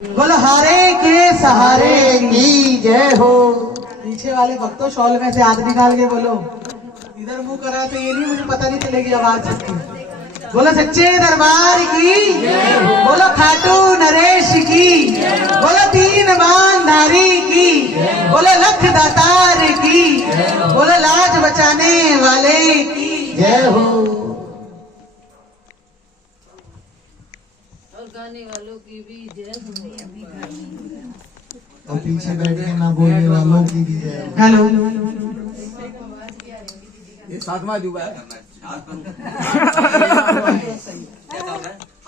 बोलो हारे के सहारे की जय हो। पीछे वाले भक्तों शॉल में से हाथ निकाल के बोलो। इधर मुंह करा तो ये नहीं, मुझे पता नहीं चलेगी आवाज सबकी। बोलो सच्चे दरबार की, बोलो खाटू नरेश की, बोलो तीन बांधारी की, बोलो लख दातार की, बोलो लाज बचाने वाले की जय हो। गाने वालों की भी जय हो। और पीछे बैठ के ना बोलने वालों की भी जय हो। हेलो, ये सातवां जुबा है।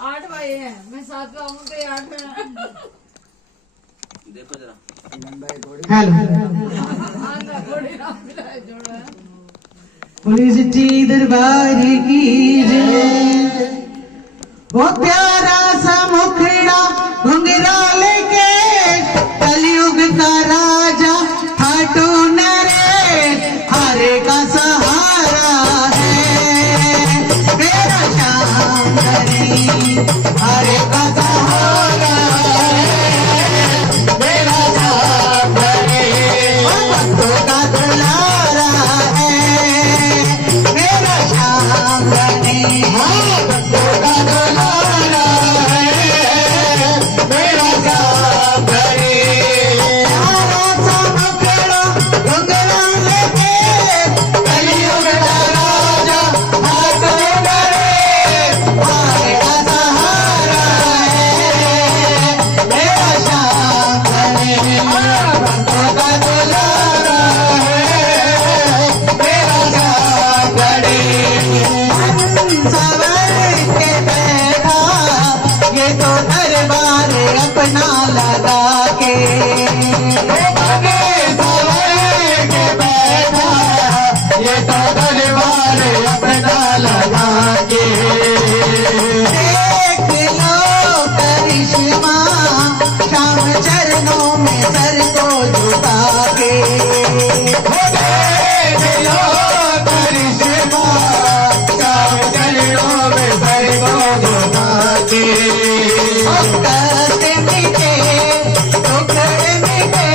8 बजे है, मैं 7 का हूँ तो 8 में देखो जरा। हेलो, आंधा घोड़े नाम मिला है जोड़ा। बोली सच्ची दरबार की जय। वो प्यारा सा मुखड़ा घुंघराल के कलयुग का राजा खाटू नरेश हारे का सहारा है मेरा श्याम धनी हारे का सहारा है मेरा श्याम धनी भक्तों का दुलारा है मेरा श्याम धनी भक्तों का दुलारा है मेरा श्याम धनी प्यारा सा मुखड़ा घुंघरा लेके कलयुग का राजा खाटू नरेश हारे का सहारा है मेरा श्याम धनी भक्तों का दुलारा है मेरा श्याम धनी। सवर के बैठा ये तो दरबार अपना लगा के, सवर के बैठा ये तो दरबार अपना लगा के। देख लो करिश्मा श्याम चरणों में सर को झुका के, देख लो करिश्मा श्याम चरणों में सर को झुका के। कष्ट मिटे दुख मिटे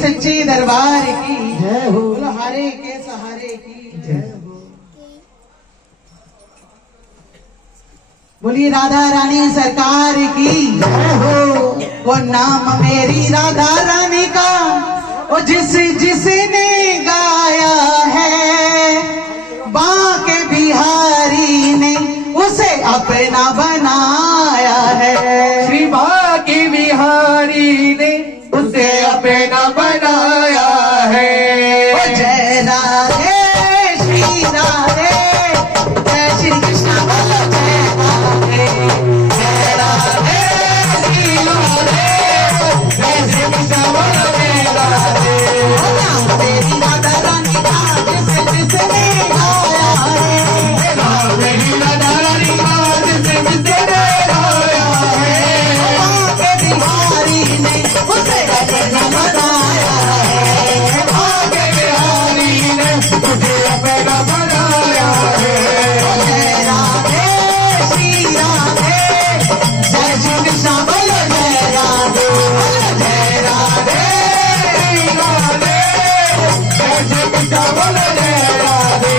सच्चे दरबार की जय हो बोलो हरे के सहारे की जय हो। बोलिए राधा रानी सरकार की जय हो वो नाम मेरी राधा रानी का वो जिसने गाया है बांके बिहारी ने उसे अपना बनाया है। श्री बांके बिहारी ने उसे अपना बनाया है। ओ जय राधे श्री राधे जय श्री कृष्ण बोलो जय राधे जय राधे श्री राधे जय श्री कृष्ण बोलो जय राधे। ओ नाम तेरी राधा रानी का जिसने गाया है नाम मेरी राधा रानी का जिसने गाया है। बांके बिहारी ने उसे अपना बनाया है। बांके बिहारी ने उसे अपना बनाया है। जय राधे श्री राधे जय श्री कृष्ण बोलो जय राधे बोलो जय राधे श्री राधे जय श्री कृष्ण बोलो जय राधे।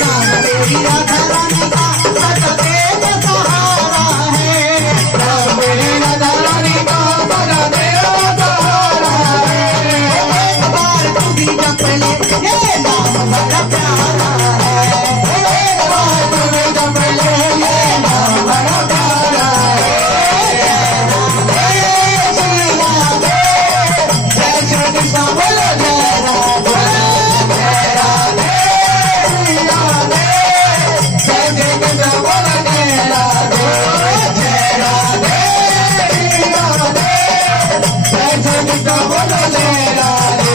नाम तेरी राधा रानी का सततेज सहारा है। नाम मेरी राधा रानी का सदा तेरा सहारा है। एक बार तू भी जप ले ये नाम बड़ा प्यारा है। एक बार तुम्हें जप ले ये नाम बड़ा प्यारा है। जय श्री राधे जय श्री कृष्ण बोलो जय राधे जय राधे श्री राधे जय श्री कृष्ण बोलो जय राधे। जय राधे श्री राधे जय श्री कृष्ण बोलो जय राधे।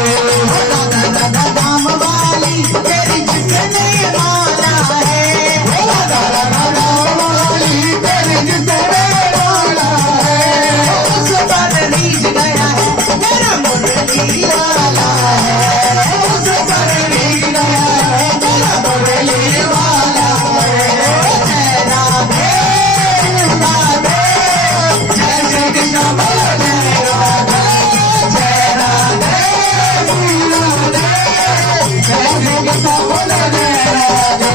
राधा धाम वाली तेरी जिसने माला है। राधा राधा वाली तेरी जिसने माला है। उस पर रीझ गया है मेरा मुरली वाला है। उस पर रीझ गया है मेरा मुरली वाला है। जय राधे राधे जय श्री कृष्ण बोलो जय राधे जय राधे श्री राधे जय श्री कृष्ण बोलो जय राधे।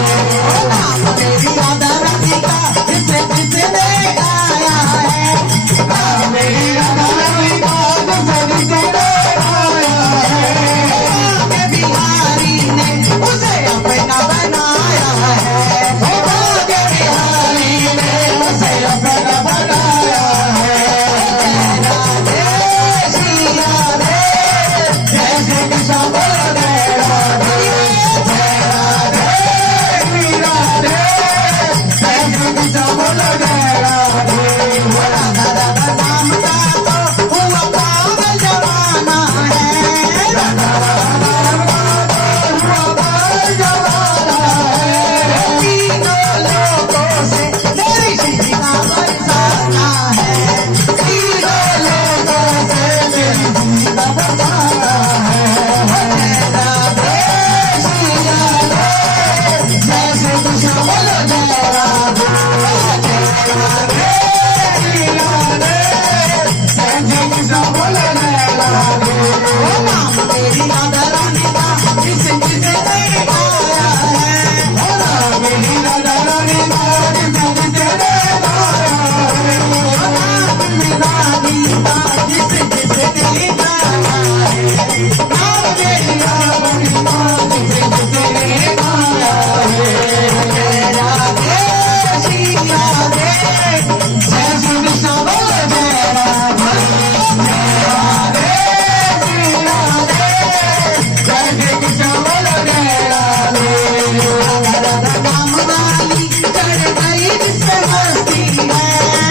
नाम तेरी राधा रानी का जिसने गाया है। नाम मेरी राधा रानी का जिसने गाया है। बांके बिहारी ने उसे अपना बनाया है। बांके बिहारी ने उसे अपना बनाया है। राधे श्री राधे जय श्री कृष्ण बोलो जय राधे। जय राधे श्री राधे जय श्री कृष्ण बोलो जय राधे। राधा राधा नाम का तो हुआ पागल जमाना है। राधा राधा हुआ पागल जमाना है। तीनों लोगों से मेरी श्री का बरसाना है। तीनों लोगों से मेरी खुशी का बरसाना है। जय राधे श्री राधे जय श्री कृष्ण बोलो जय राधे। जय राधे श्री राधे जय श्री कृष्ण बोलो जय राधे। ओ नाम तेरी राधा रानी का जिसने गाया है। नाम मेरी राधा रानी का जिसने गाया है। नाम रानी का जिसने गाया है। नाम तेरी रानी का जिसने गाया है। जय राधे श्री राधे जय श्री कृष्ण बोलो जय राधे। जय राधे श्री राधे जय श्री कृष्ण बोलो जय राधे। राधा राधा नाम वाली चढ़ गई जिससे मस्ती है।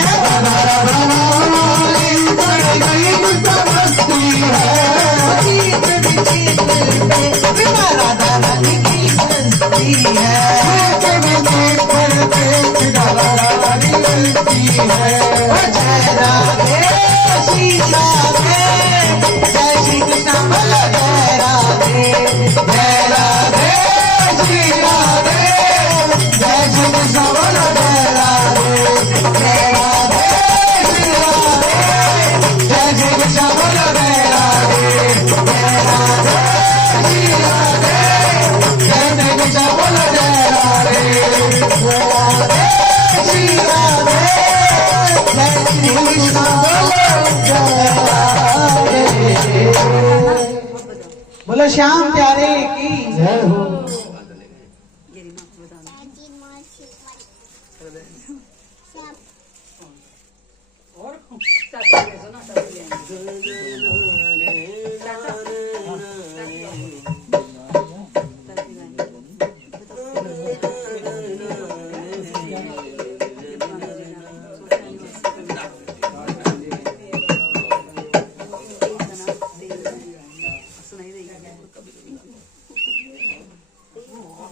राधा राधा वाली चढ़ गई जिससे मस्ती है। जीत विचित्र पे बिना राधा रानी की बस्ती है। ओ जय राधे श्री राधे जय श्री कृष्ण बोलो जय राधे जय राधे श्री राधे जय श्री कृष्ण बोलो जय राधे। जय राधे श्री राधे जय श्री कृष्ण बोलो जय राधे। जय श्याम प्यारे की जय हो।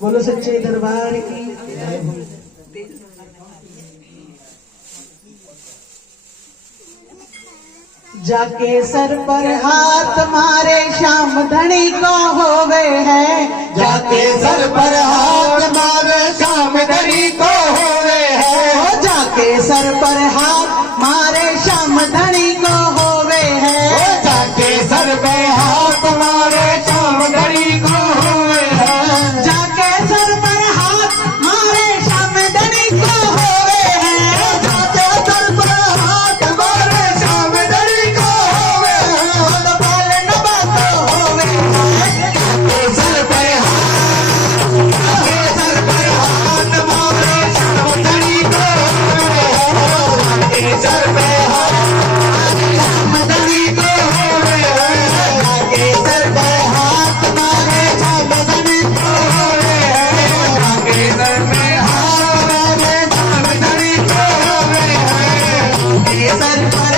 बोलो सच्चे दरबार की जय हो। जाके सर पर हाथ मारे श्याम धनी को होवे है। जाके सर पर हाथ मारे श्याम धनी को होवे है। जाके सर पर हाथ मारे श्याम धनी को होवे है। जाके सर पे हाथ मारे श्याम धनी को होवे है। जाके सर पर हाथ मारे श्याम धनी को होवे है। जाके सर पर हाथ मारे श्याम धनी को होवे है। तो पालन बातो होवे है। जाके सर पे हाथ मारे श्याम धनी को होवे है। जाके सर पे श्याम धनी को होवे है। जाके सर पर हाथ मारे श्याम धनी को होवे है। जाके सर पे हाथ मारे श्याम धनी को होवे है। जाके सर पर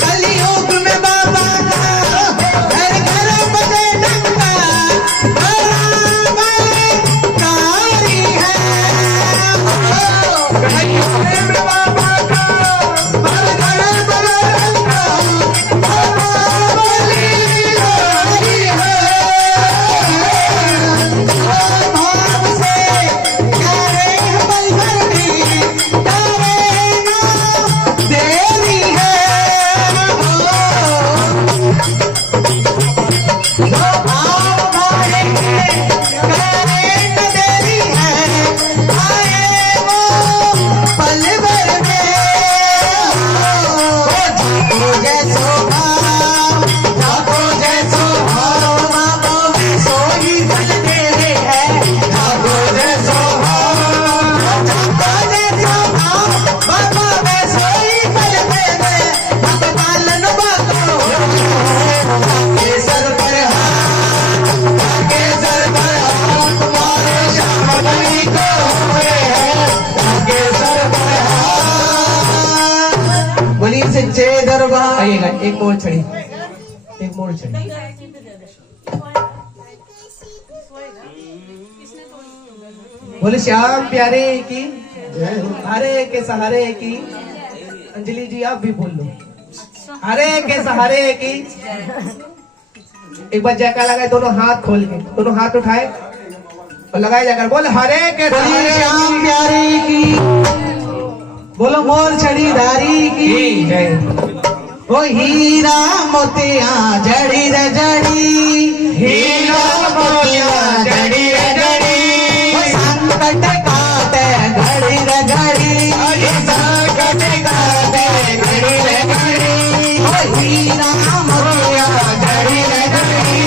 कलयुग में बाबा का घर घर बजे डंका। कारी है। कलयुग में बाबा का घर घर बजे डंका। कारी है। भाव से करे बलहरी करे ना देरी है। आओ भाई करे न देरी है। आए वो पल भर में। जागो जैसो भाव जागो जैसो भाव बाबो में सोई फल देवे है। जागो जैसो भाव जागो जैसो भाव बाबो में सोई फल देवे। भक्त पालन बातो के सर पर के सर पर हाथ मारे श्याम धनी को होवे है। के सर पर बोली सच्चे दरबार। आइएगा एक और छड़ी, एक मोड़ छड़ी। बोले श्याम प्यारे की जय हो। हरे के सहारे की। अंजलि जी आप भी बोल लो, हरे के सहारे की। एक बार जयकार लगाए, दोनों हाथ खोल के, दोनों हाथ उठाए और लगाए जाकर बोल हरे के बोली सहारे श्याम प्यारे की। बोलो मोर छड़ी धारी की की जय। ओ हीरा मोतिया जड़ी रे जड़ी। हीरा मोतिया जड़ी रे जड़ी। ओ संकट काटे घड़ी रे घड़ी। संकट काटे घड़ी रे घड़ी। ओ हीरा मोतिया जड़ी रे जड़ी।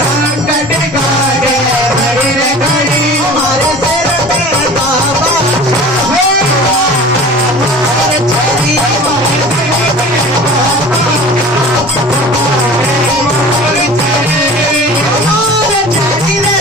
संकट काटे घड़ी रे घड़ी। हमारे सिर पे बाबा छड़ी हमारे छड़ी रे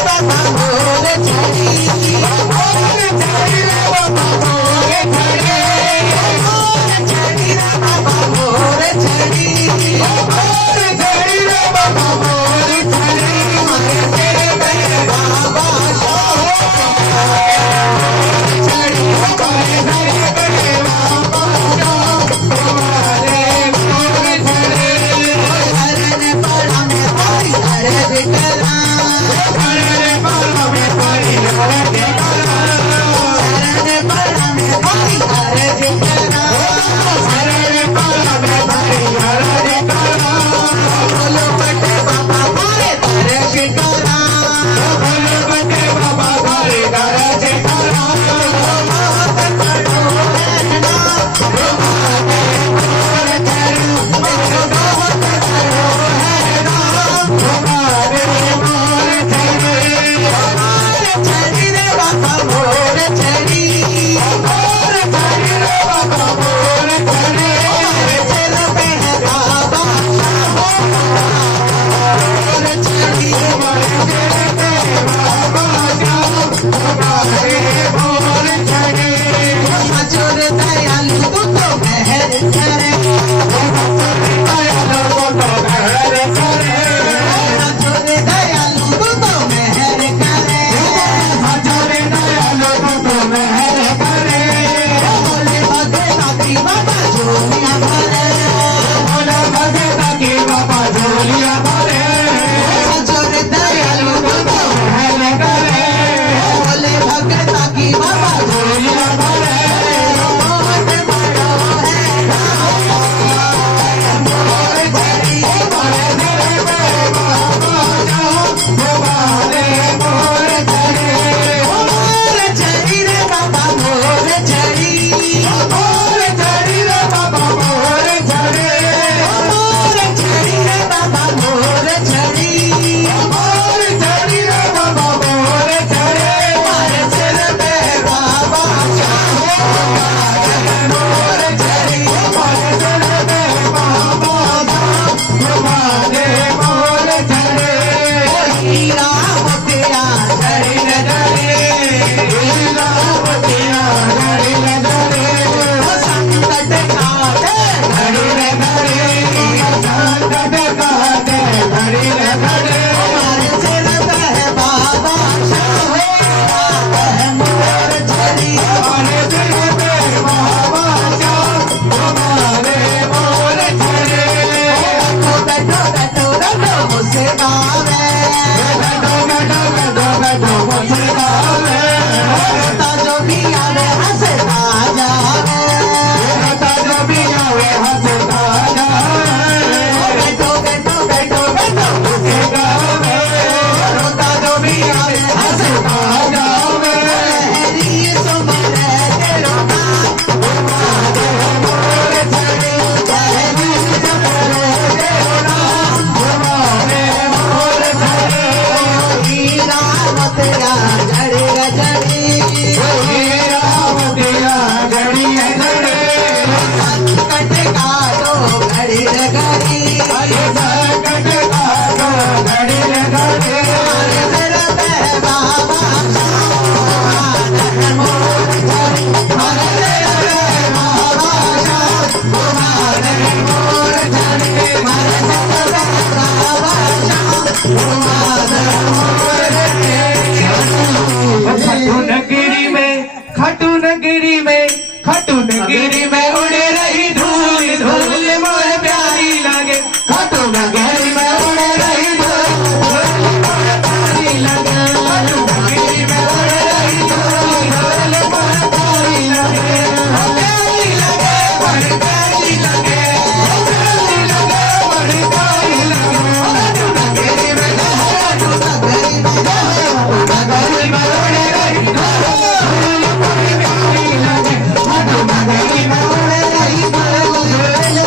सचोर दयालु तू तो मेहर करे सचोर दयालु तू तो मेहर करे बोले भगता की बाबा झोलिया भरे सचोर दयालु तू तो बोले भगता की बाबा झोलिया भरे बहुत बड़ा है मोर झड़ी मोर झड़ी रे बाबा मोर झड़ी मोर झड़ी रे बाबा मोर झड़ी मारे सिर पे बाबा मोर झड़ी हीरा मोतिया झड़ी रे झड़ी संकट काटे मारे सिर पे बाबा मोर झड़ी बैठो बैठो बैठो मुझसे गावे होता जो भी आवे हंसता जावे बैठो बैठो बैठो बैठो मुझसे गावे होता जो भी आवे हंसता जावे लहरी सुमरे तेरो नाम मोर झड़ी लहरी सुमरे तेरो नाम हीरा मोतिया झड़ी रे झड़ी संकट काटो घड़ी रे घड़ी मारे सिर पे बाबा मोर झड़ी मारे सिर पे बाबा मोर झड़ी मारे सिर पे बाबा खटू नगरी में उड़े रही धूल धूल मोर प्यारी लगे खटू नगरी में उड़े रही धूल मोर प्यारी लगे खटू नगरी में उड़े रही धूल धूल मोर प्यारी लगे प्यारी लगे बड़ी प्यारी लगे प्यारी लगे बड़ी प्यारी लगे खटू नगरी में उड़े रही धूल मोर प्यारी लगे खटू नगरी में उड़े रही धूल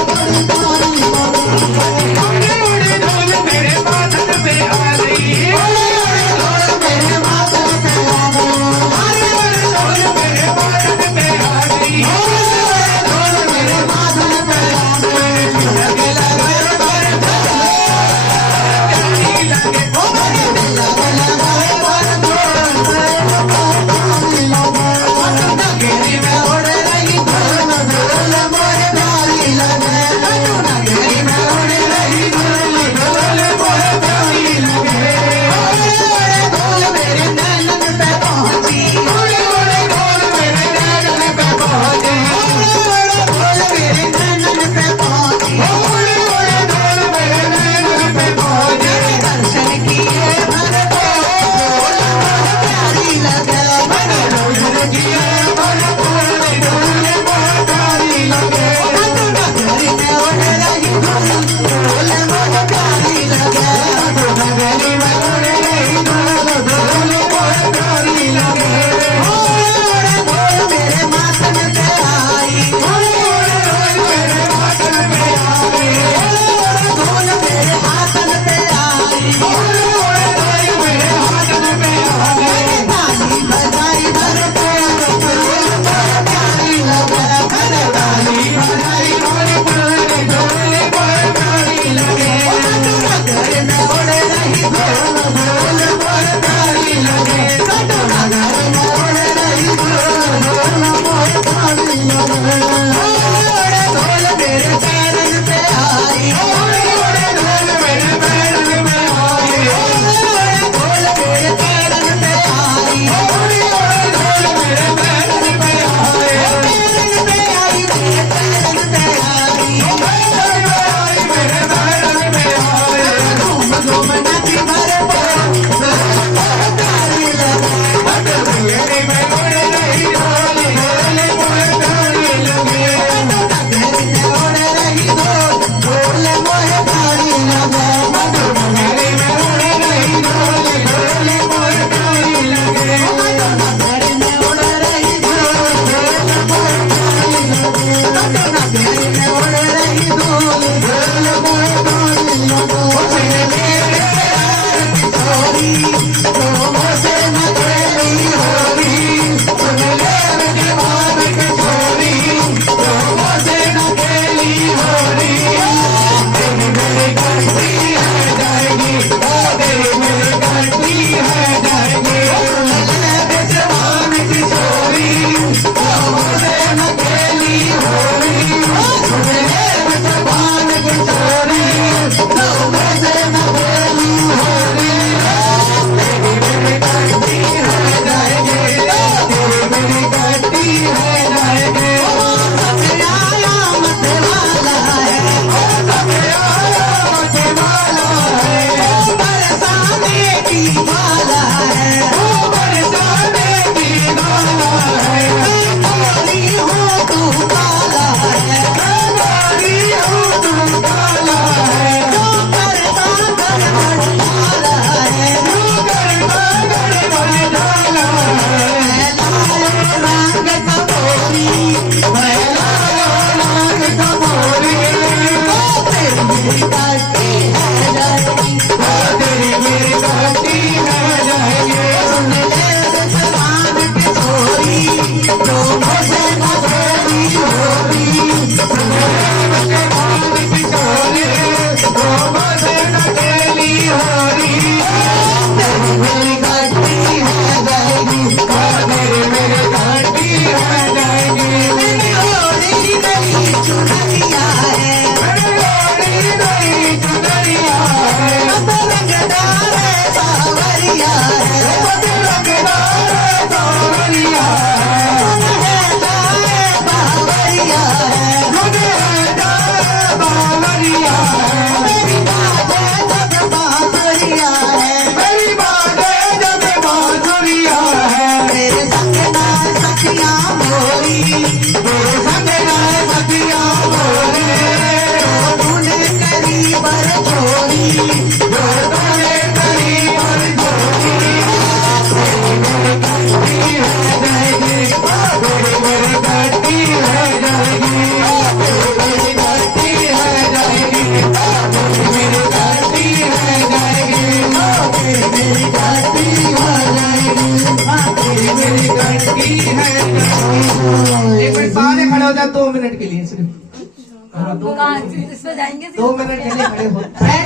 मेरी गड्डी है जाएंगे आया मत वाला है बरसाने की माला है गोरी हो तू काला है जो करता गड़बड़ वाला है रंग कबोरी मेरी गड्डी है जाएगी सुन ले ससुराल की छोरी जो मुझे नजरी होगी मेरी गड्डी है जाएगी मेरी ओढ़ी नई चुनरिया है रंगदार सावरिया है बावरिया है मेरी बातें जग बांसुरिया है मेरे संग ना सखियां मोरी तूने करी बर छोरी एक मिनट सारे खड़े हो जाए 2 मिनट के लिए सिर्फ इसमें जाएंगे 2 मिनट के लिए खड़े हो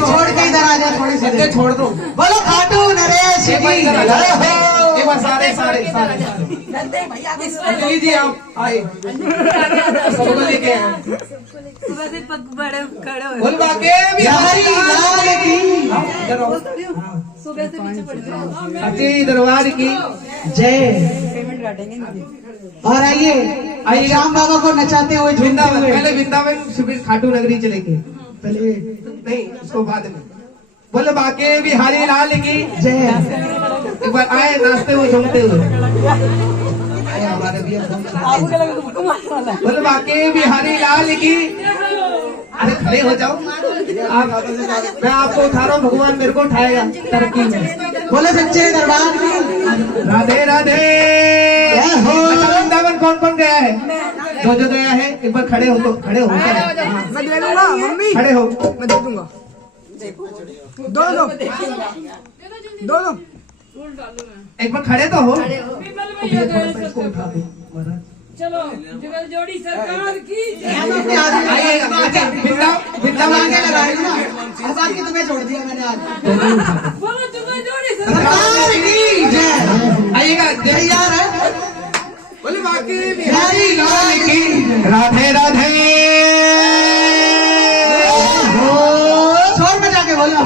छोड़ के इधर आ जाए थोड़ी सी सत्य देर। छोड़ दो बोलो खाटू नरेश एक बार की इधर आ जय जाओ। हो। एक बार सारे अंजलि जी आप आए सबको लेके आए सुबह से बड़े खड़े हुए बोल बाके बिहारी लाल की इधर आओ। सुबह से पीछे पड़ गए सच्चे दरबार की जय पेमेंट काटेंगे और आइए आइए। श्याम बाबा को नचाते हुए झूमते वृंदावन हुए पहले वृंदावन शिविर खाटू नगरी चलेंगे पहले नहीं उसको बाद में बोले बाके बिहारी लाल की जय एक बार आए नाचते हुए झूमते हुए आए हमारे भी बोले बाके बिहारी लाल की अरे खड़े हो जाओ आप मैं आपको उठा रहा हूँ भगवान मेरे को उठाएगा तरक्की में बोले सच्चे दरबार की राधे राधे जय हो। अच्छा वृंदावन कौन कौन गया है जो गया है एक बार खड़े हो तो खड़े हो मैं दे दूंगा मम्मी खड़े हो मैं दे दूंगा दो एक बार खड़े तो हो चलो जुगल जोड़ी सरकार की आइएगा अच्छा वृंदावन आगे लगाएगा ना और बाकी तुम्हें छोड़ दिया मैंने आज बोलो जुगल जोड़ी सरकार की जय आइएगा तैयार है बोले बाकी बिहारी लाल की राधे राधे हो शोर मचा के बोलो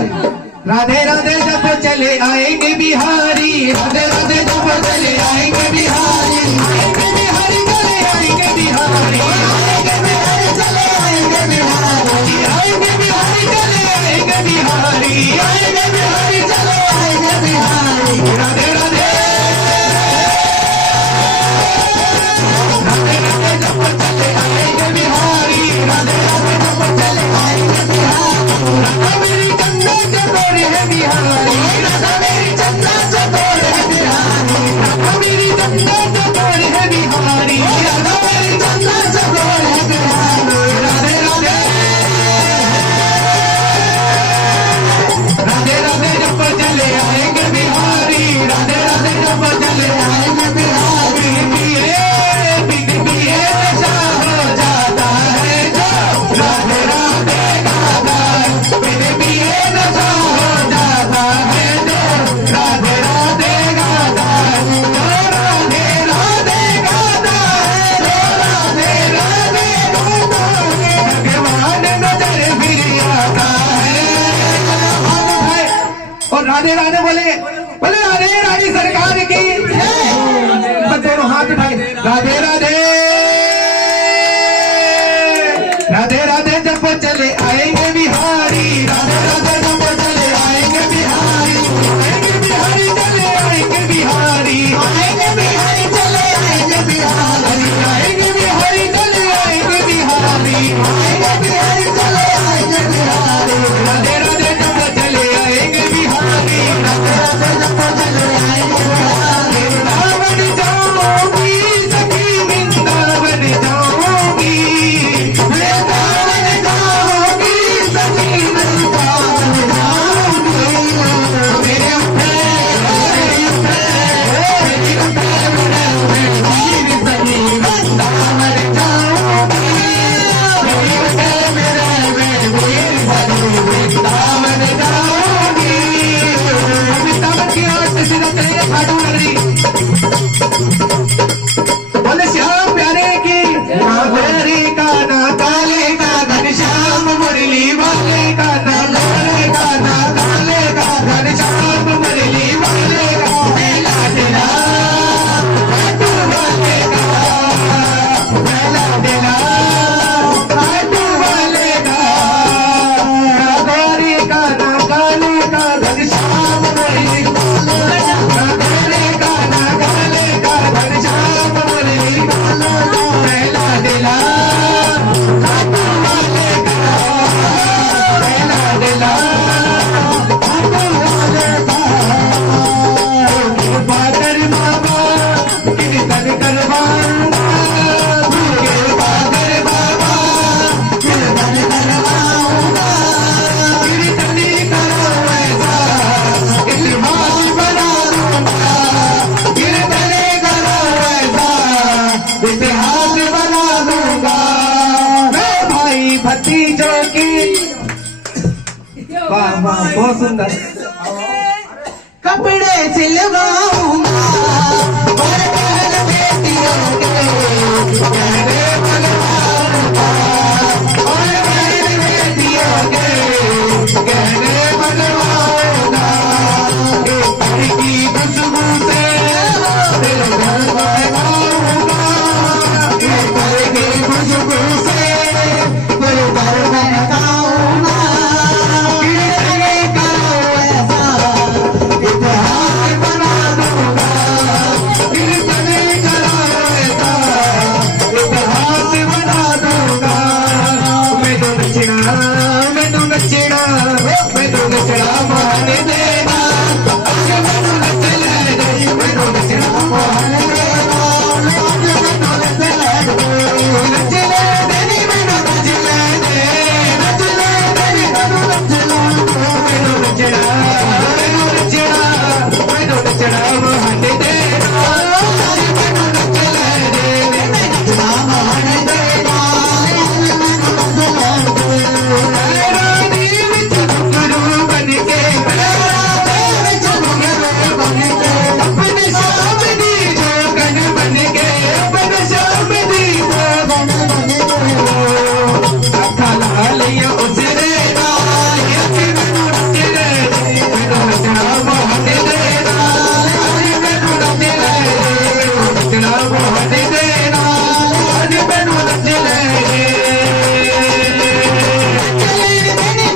राधे राधे जब चले आएंगे बिहारी राधे राधे जब चले आएंगे बिहारी आएंगे बिहारी चले आएंगे बिहारी आएंगे बिहारी चले आएंगे बिहारी आएंगे बिहारी चले आएंगे बिहारी आएंगे बिहारी चले आएंगे बिहारी राधे राधे राधे राधे जब चले आएंगे बिहारी राधे राधे जब चले आएंगे बिहारी राधा मेरी चंदा चकोर है बिहारी राधा मेरी चंदा चकोर है राधे राधे राधे राधे जब चले आएंगे बिहारी राधे राधे जब चले आएंगे बिहारी चले आएंगे बिहारी आएंगे बिहारी चले आएंगे बिहारी आएंगे बिहारी चले आएंगे बिहारी आएंगे बिहारी चले आएंगे बिहारी राधे राधे जब चले आएंगे बिहारी राधे राधे जब चले आएंगे बिहारी वृंदावन जाऊंगी सखी वृंदावन जाऊंगी वृंदावन जाऊंगी सखी वृंदावन जाऊंगी मेरे बोले श्याम प्यारे की गोरे का ना काले का घनश्याम मुरली वाले का ना गोरे का ना काले का घनश्याम मुरली वाले का मेला तेरा बाटू वाले का मेला तेरा बाटू वाले का ना गोरे का ना काले का घनश्याम मुरली ना गोरे का ना काले का घनश्याम मुरली मेला तेरा बाटू वाले का मेला तेरा बाटू वाले का बादर बाबा कीर्तन करवाऊंगा तुझे बादर बाबा कीर्तन करवाऊंगा कीर्तन करो ऐसा इतिहास बना दूंगा कीर्तन करो ऐसा इतिहास बना दूंगा मैं भाई भतीजों की वाह वाह बहुत सुंदर कपड़े सिलवाऊंगा और बहन बेटियों के गहने बनवाऊंगा और बहन बेटियों के गहने बनवाऊंगा एक घर की खुशबू से दिल घर बनाऊंगा एक घर की खुशबू से दिल घर बनाऊंगा कीर्तन करो ऐसा इतिहास बना दूंगा कीर्तन करो ऐसा इतिहास बना दूंगा मैं तो नचना मैं तो नचना मैं तो नचना मान देना आज मैं तो नच ले गई मैं तो नचना मान देना आज मैं तो नच ले गई नच ले देनी मैं तो नच ले दे नच ले देनी मैं तो नच ले मैं तो नचना मैं तो नचना मैं तो नचना मान देना आज मैं तो नच ले दे मैं नचना मान देना आज मैं तो नच ले दे मेरा दिल विच गुरु बन के मेरा दिल विच गुरु बन के अपने शाम दी जोगन बन के अपने शाम दी जोगन बन के अखा लाल या उसरे नाल अखी मैनू नचले मैनू नचना मान देना आज मैनू नचले नचना मान देना आज मैनू नचले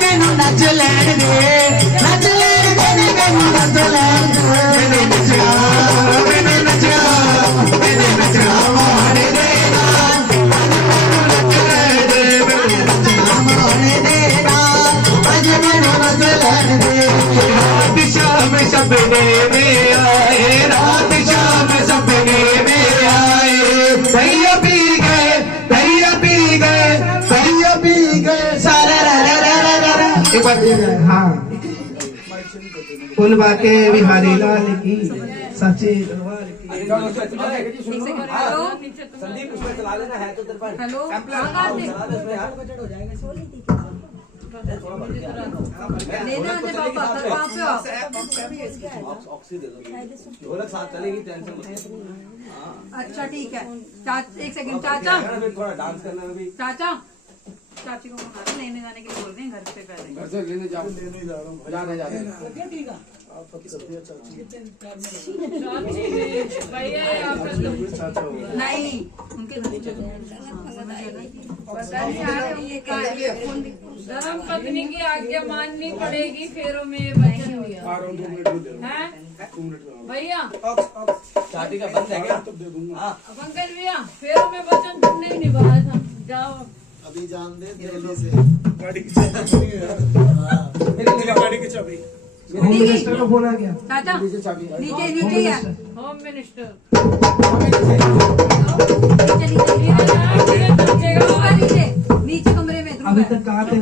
मैनू नच लैण दे नच लैण दे मैनू नच लैण दे मैंने नचना मैंने नचना मैंने नचना मान देना आज मैनू नचले मैनू नचना मान देना अज मैनू नच लैण दे रात शाम सपने में आए रात शाम सपने में आए भैया पी गए भैया पी गए भैया पी गए सारा रा रा रा रा रा रा एक बार हाँ फुलवा के बिहारी लाल की सच्चे दरबार की हेलो लेना है पापा कल कहाँ पे हो आप? ऑक्सी दे दो ढोलक साथ चलेगी टेंशन मत लो। अच्छा ठीक है एक सेकंड चाचा फिर थोड़ा डांस करने में भी चाचा चाची को मंगा लेने जाने के लिए बोल रहे हैं घर पे पहले घर से लेने जाओ लेने जा रहा हूँ जाने भैया यहाँ पर नहीं उनके धर्म पत्नी की आज्ञा माननी पड़ेगी फेरों में ये वचन दिया हैं भैया शादी का बंद है क्या? हाँ पंकज भैया फेरों में वचन तुमने ही निभाया था जाओ अभी जान दे दिल्ली से होम मिनिस्टर का फोन आ गया। चाचा नीचे नीचे यार होम मिनिस्टर नीचे नीचे कमरे में अभी तक कहाँ थे?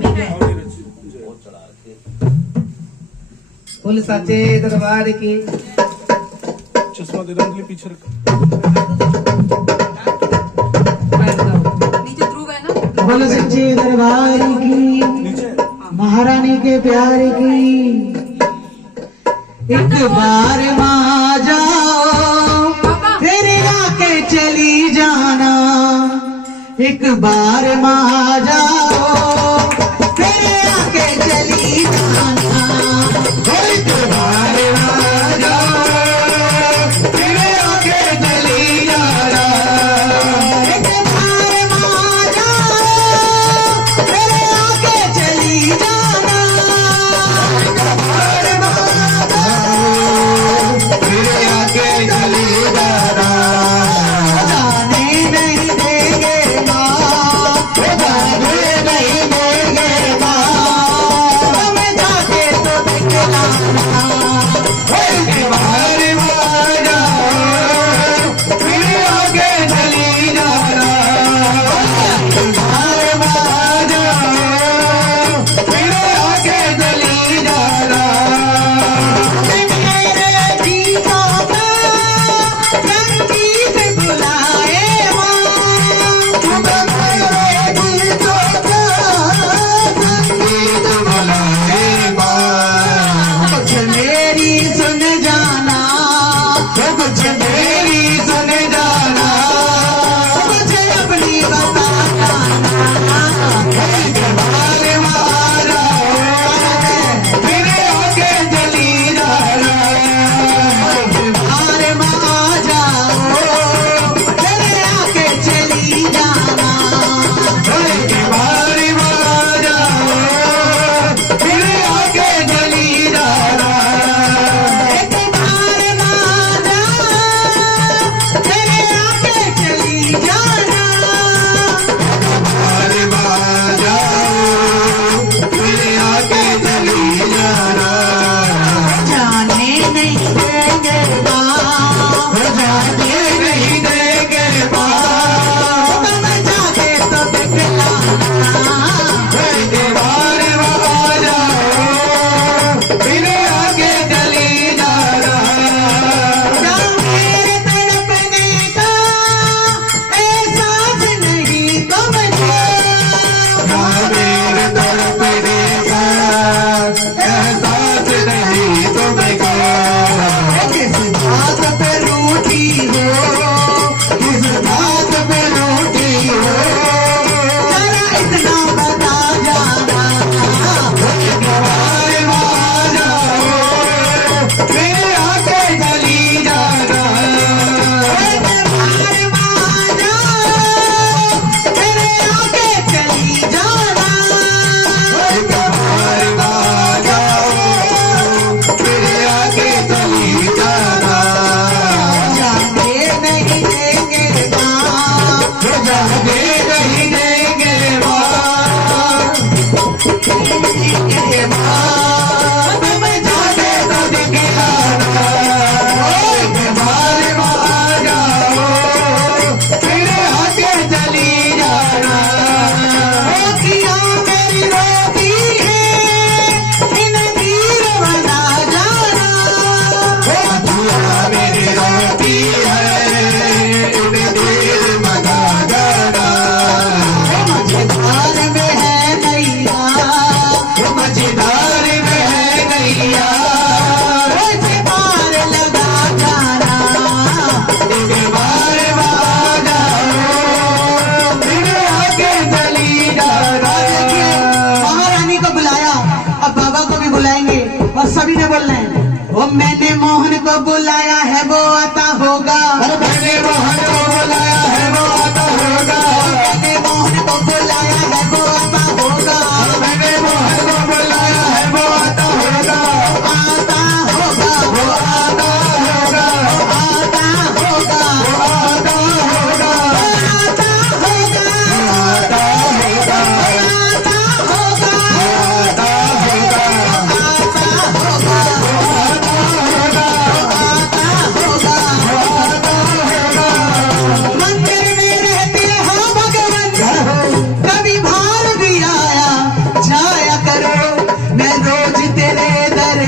बोल सच्चे दरबार की। चश्मा दे रहा पीछे रख। नीचे ध्रुव है ना बोल सच्चे दरबार की, महारानी के प्यार की। एक बार माँ जाओ फिर आके चली जाना, एक बार माँ जाओ फिर आके चली जाना। एक बार माँ जाओ फिर आके चली जाना, एक बार माँ जाओ फिर आके चली जाना। फिर आके चली जाना। जाने नहीं देंगे माँ, जाने नहीं देंगे माँ, हमें जाके तो दिखलाना। वो मैंने मोहन को बुलाया है वो आता होगा। मैंने मोहन को बुलाया है वो आता होगा। मैंने मोहन को बुलाया है वो आता होगा। मैंने मोहन को बुलाया है वो आता होगा। आता होगा वो आता होगा। आता होगा वो आता होगा। आता होगा आता होगा। आता होगा आता होगा। मंदिर में रहते हो भगवान, कभी बाहर भी आया जाया करो। मैं रोज तेरे दर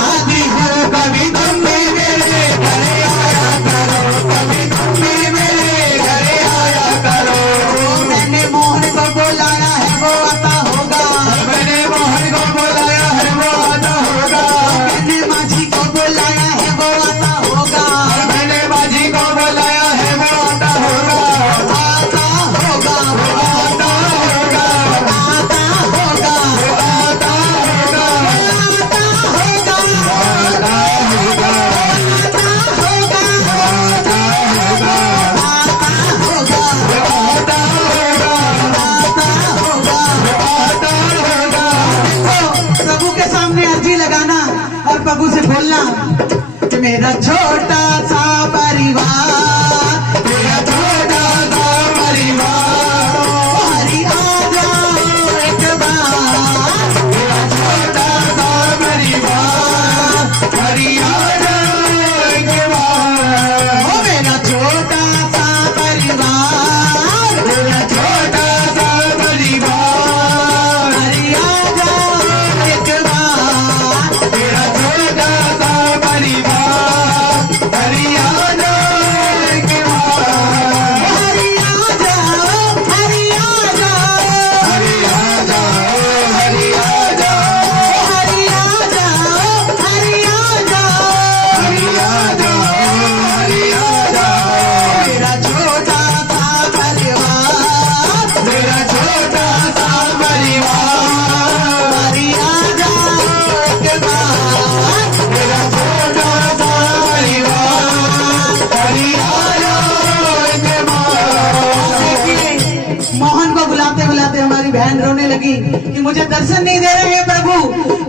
आदि हूँ, कभी तुम भी मेरे घर आया करो। कभी तुम भी मेरे घर आया करो। मैंने मोहन को बुलाया है वो आता होगा। मैंने मोहन को बुलाया है वो आता होगा। मैंने माझी को बुलाया है वो आता होगा। मैंने बाजी को बुलाया है वो आता होगा। आता होगा आता होगा। आता होगा आता होगा। आता होगा आता होगा। आता होगा आता होगा। आता होगा आता होगा। आता होगा। आता होगा। तो प्रभु के सामने अर्जी लगाना और प्रभु से बोलना कि मेरा छोटा सा परिवार, मेरा छोटा सा परिवार, हरि आ जाओ एक बार। मेरा छोटा सा परिवार, हरि आ जाए के बाद। ओ मेरा छोटा सा परिवार, मेरा छोटा सा परिवार, हरि आ जाओ एक बार। मेरा छोटा सा परिवार, हरि आ जाए के बाद। हरि आ जाओ, हरि आ जाओ, हरि आ जाओ, हरि आ जाओ, हरि आ जाओ, हरि आ जाओ। हरि आ जाओ, हरि आ जाओ। मेरा छोटा सा परिवार, मेरा छोटा सा परिवार, हरि आ जाओ एक बार। मेरा छोटा सा परिवार, हरि आ जाओ के बाद। देखिए, मोहन को बुलाते बुलाते हमारी बहन रोने लगी कि मुझे दर्शन नहीं दे रहे हैं प्रभु।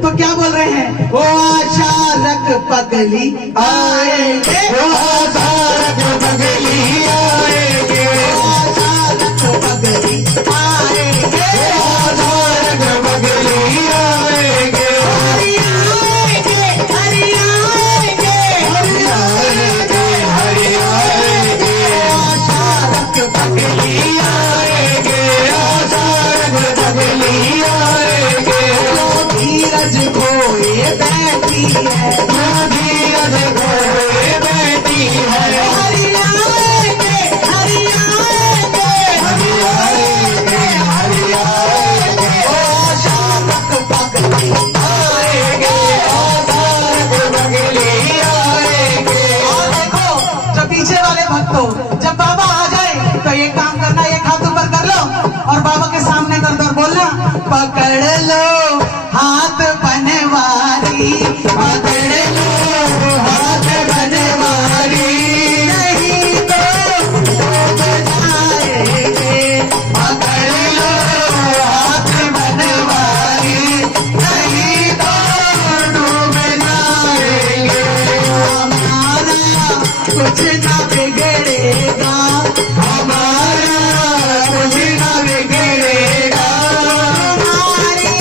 तो क्या बोल रहे हैं? वो आशा रख पगली आएंगे, वो आजाद बगली आएंगे, आशा रख पगली आएंगे। आजाद बगली आएंगे, हरि आएंगे, हरि आएंगे, हरि आएंगे, हरि आएंगे, आशा रख पगली आएंगे, आजाद बगली आएंगे। जो धीरज खोए बैठी है, जो धीरज खोए बैठी है, हरि आएंगे, हरि आएंगे, हरि आएंगे, हरि आएंगे, आशा रख पगली आएंगे, आजाद बगली आएंगे। और देखो, जो पीछे वाले भक्तों, जब बाबा आ जाए तो ये काम करना, एक हाथ ऊपर कर लो और बाबा के सामने कर दो और बोलना, पकड़ लो हाथ बनवारी, पकड़ लो हाथ बनवारी, नहीं तो डूब जाएंगे। पकड़ लो हाथ बनवारी, नहीं तो डूब जाएंगे। हमारा कुछ ना बिगड़ेगा, हमारा कुछ न बिगड़ेगा, हमारी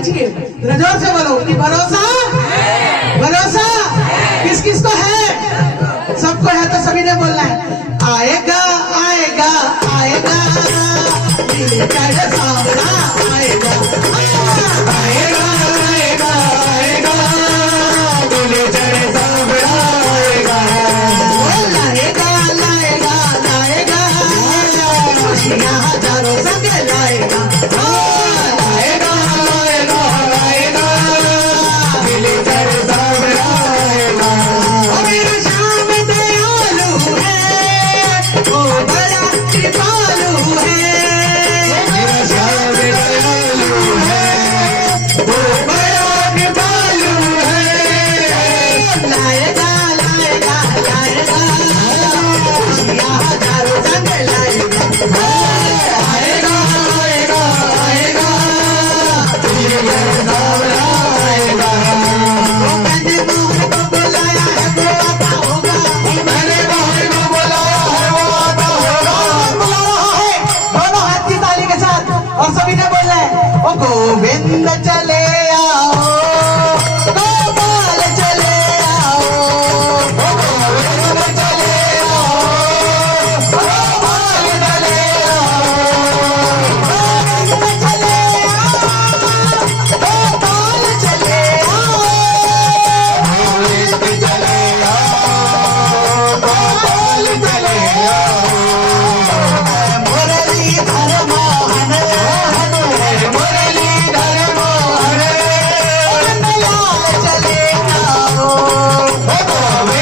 खींचिए, जोर से बोलो कि भरोसा भरोसा किस किस को है? सबको है तो सभी ने बोलना है, आएगा आएगा आएगा, दिल का सामना आएगा।